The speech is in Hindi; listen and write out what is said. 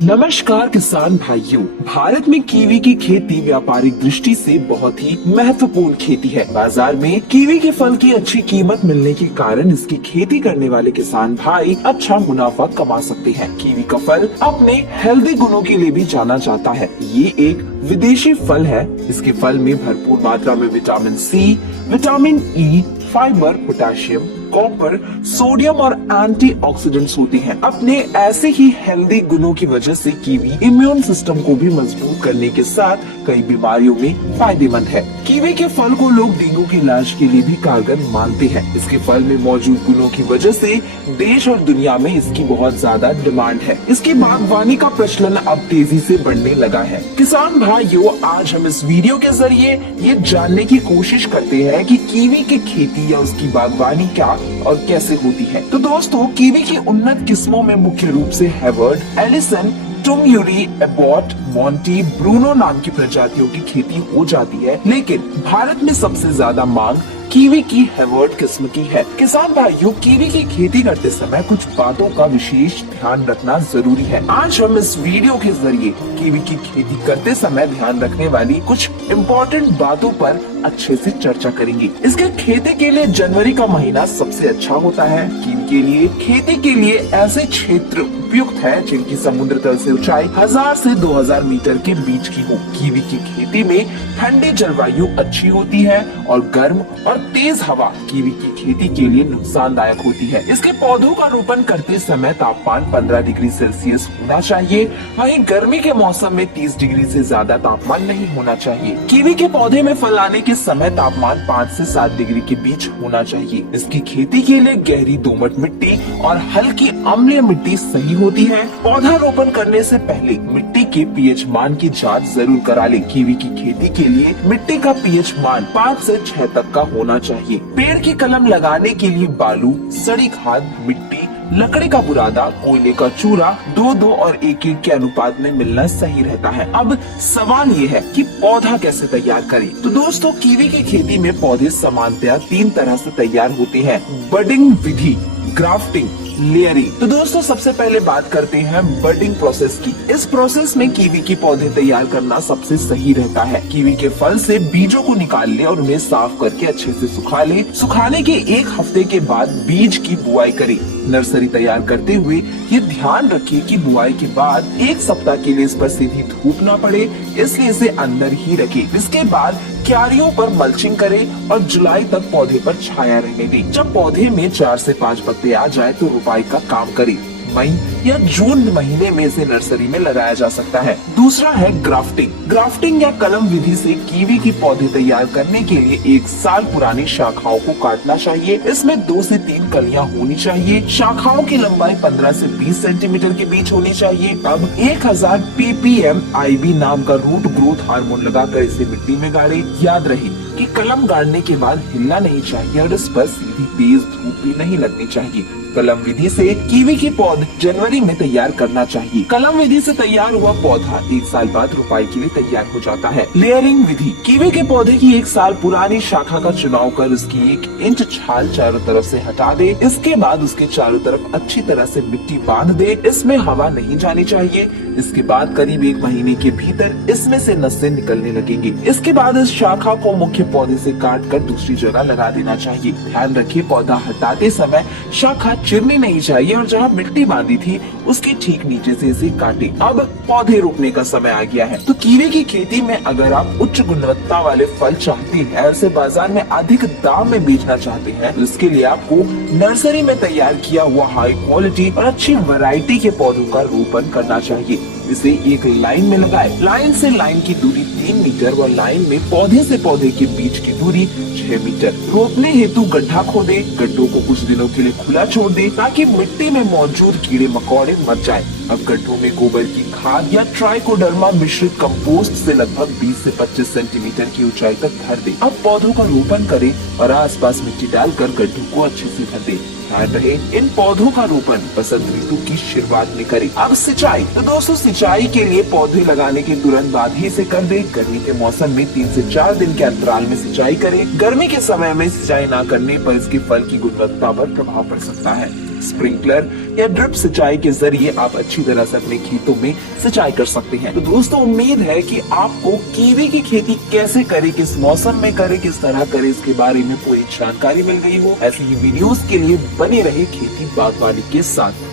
नमस्कार किसान भाइयों। भारत में कीवी की खेती व्यापारिक दृष्टि से बहुत ही महत्वपूर्ण खेती है। बाजार में कीवी के फल की अच्छी कीमत मिलने के कारण इसकी खेती करने वाले किसान भाई अच्छा मुनाफा कमा सकते हैं। कीवी का फल अपने हेल्दी गुणों के लिए भी जाना जाता है। ये एक विदेशी फल है। इसके फल में भरपूर मात्रा में vitamin C, vitamin E, fibre, potassium, copper, sodium और एंटीऑक्सीडेंट्स होते हैं। अपने ऐसे ही हेल्दी गुणों की वजह से कीवी इम्यून सिस्टम को भी मजबूत करने के साथ कई बीमारियों में फायदेमंद है। कीवी के फल को लोग डेंगू के इलाज के लिए भी कारगर मानते हैं। इसके फल में मौजूद गुणों की वजह से देश और दुनिया में इसकी बहुत ज्यादा डिमांड है। इसकी बागवानी का प्रचलन अब तेजी से बढ़ने लगा है। किसान भाइयों, आज हम इस वीडियो के जरिए ये जानने की कोशिश करते हैं कि कीवी की खेती या उसकी बागवानी क्या और कैसे होती है। तो दोस्तों, कीवी की उन्नत किस्मों में मुख्य रूप से Hayward, Allison, Tomuri, Abbott, Monty, Bruno नाम की प्रजातियों की खेती हो जाती है, लेकिन भारत में सबसे ज्यादा मांग कीवी की हैवर्ड किस्म की है। किसान भाइयों, कीवी की खेती करते समय कुछ बातों का विशेष ध्यान रखना जरूरी है। आज हम इस वीडियो के जरिए कीवी की खेती करते समय ध्यान रखने वाली कुछ इम्पोर्टेंट बातों पर अच्छे से चर्चा करेंगे। इसके खेती के लिए जनवरी का महीना सबसे अच्छा होता है। कीवी के लिए खेती के लिए ऐसे क्षेत्र उपयुक्त है जिनकी समुद्र तल से ऊंचाई 1000 से 2000 मीटर के बीच की हो। कीवी की खेती में ठंडी जलवायु अच्छी होती है और गर्म और तेज हवा कीवी की खेती के लिए नुकसानदायक होती है। इसके पौधों का रोपण करते समय तापमान 15 डिग्री सेल्सियस होना चाहिए। वहीं गर्मी के मौसम में 30 डिग्री से ज्यादा तापमान नहीं होना चाहिए। कीवी के पौधे में फल आने के समय तापमान 5 से 7 डिग्री के बीच होना चाहिए। इसकी खेती के लिए गहरी दोमट मिट्टी और हल्की अम्लीय मिट्टी सही होती है। पौधा रोपण करने से पहले मिट्टी के पीएच मान की जांच जरूर करा ले। कीवी की खेती के लिए मिट्टी का पीएच मान 5 से 6 तक का होना चाहिए। पेड़ की कलम लगाने के लिए बालू, सड़ी खाद, मिट्टी, लकड़ी का बुरादा, कोयले का चूरा 2-2 और 1-1 के अनुपात में मिलना सही रहता है। अब सवाल ये है कि पौधा कैसे तैयार करें। तो दोस्तों, कीवी की खेती में पौधे सामान्यतया 3 तरह से तैयार होते हैं: बडिंग विधि, ग्राफ्टिंग, लेयरिंग। तो दोस्तों, सबसे पहले बात करते हैं बडिंग प्रोसेस की। इस प्रोसेस में कीवी के पौधे तैयार करना सबसे सही रहता है। कीवी के फल से बीजों को निकाल ले और उन्हें साफ करके अच्छे से सुखा ले। सुखाने के 1 हफ्ते के बाद बीज की बुआई करें। नर्सरी तैयार करते हुए ये ध्यान रखिए कि बुआई के बाद 1 सप्ताह के लिए इस पर सीधी धूप न पड़े, इसलिए इसे अंदर ही रखें। इसके बाद क्यारियों पर मल्चिंग करें और जुलाई तक पौधे पर छाया रहने दें। जब पौधे में 4 से 5 पत्ते आ जाए तो रुपाई का काम करें। मई या जून महीने में इसे नर्सरी में लगाया जा सकता है। दूसरा है ग्राफ्टिंग। ग्राफ्टिंग या कलम विधि से कीवी की पौधे तैयार करने के लिए 1 साल पुरानी शाखाओं को काटना चाहिए। इसमें 2 से 3 कलियां होनी चाहिए। शाखाओं की लंबाई 15 से 20 सेंटीमीटर के बीच होनी चाहिए। अब 1000 ppm IB नाम का रूट ग्रोथ हार्मोन लगाकर इसे मिट्टी में गाड़े। याद रहे कि कलम गाड़ने के बाद हिलना नहीं चाहिए और इस पर सीधी तेज धूप भी नहीं लगनी चाहिए। कलम विधि से कीवी के पौधे जनवरी में तैयार करना चाहिए। कलम विधि से तैयार हुआ पौधा 1 साल बाद रुपाई के लिए तैयार हो जाता है। लेयरिंग विधि। कीवी के पौधे की 1 साल पुरानी शाखा का चुनाव कर उसकी 1 इंच छाल चारों तरफ से हटा दे। इसके बाद उसके चारों तरफ अच्छी तरह से मिट्टी बांध दे। इसमें हवा नहीं जानी चाहिए। इसके बाद करीब 1 महीने के भीतर इसमें से नसें निकलने लगेंगी। इसके बाद इस शाखा को मुख्य पौधे से काट कर दूसरी जगह लगा देना चाहिए। ध्यान रखिए, पौधा हटाते समय शाखा चिरनी नहीं चाहिए और जहाँ मिट्टी बांधी थी उसके ठीक नीचे से इसे काटे। अब पौधे रोपने का समय आ गया है। तो कीवी की खेती में अगर आप उच्च गुणवत्ता वाले फल चाहते हैं और इसे बाजार में अधिक दाम में बेचना चाहते हैं, तो इसके लिए आपको नर्सरी में तैयार किया हुआ हाई क्वालिटी और अच्छी वैरायटी के पौधों का रोपण करना चाहिए। इसे एक लाइन में लगाए। लाइन से लाइन की दूरी 3 मीटर व लाइन में पौधे से पौधे के बीच की दूरी 6 मीटर। रोपने हेतु गड्ढा खोदे। गड्ढों को कुछ दिनों के लिए खुला छोड़ दे ताकि मिट्टी में मौजूद कीड़े मकोड़े मर जाए। अब गड्ढों में गोबर की खाद या ट्राइकोडर्मा मिश्रित कंपोस्ट से लगभग 20 से 25 सेंटीमीटर की ऊंचाई तक भर दे। अब पौधों का रोपण करें और आसपास मिट्टी डालकर गड्ढों को अच्छे से भर दे। ध्यान रहे, इन पौधों का रोपण बसंत ऋतु की शुरुआत में करें। अब सिंचाई। तो दोस्तों, सिंचाई के लिए पौधे लगाने के तुरंत बाद ही इसे कर दे। गर्मी के मौसम में 3 से 4 दिन के अंतराल में सिंचाई करें। गर्मी के समय में सिंचाई न करने पर इसके फल की गुणवत्ता पर प्रभाव पड़ सकता है। स्प्रिंकलर या ड्रिप सिंचाई के जरिए आप अच्छी तरह से अपने खेतों में सिंचाई कर सकते हैं। तो दोस्तों उम्मीद है कि आपको कीवी की खेती कैसे करें, किस मौसम में करें, किस तरह करें, इसके बारे में पूरी जानकारी मिल गई हो। ऐसी ही वीडियोस के लिए बने रहे खेती बागवानी के साथ।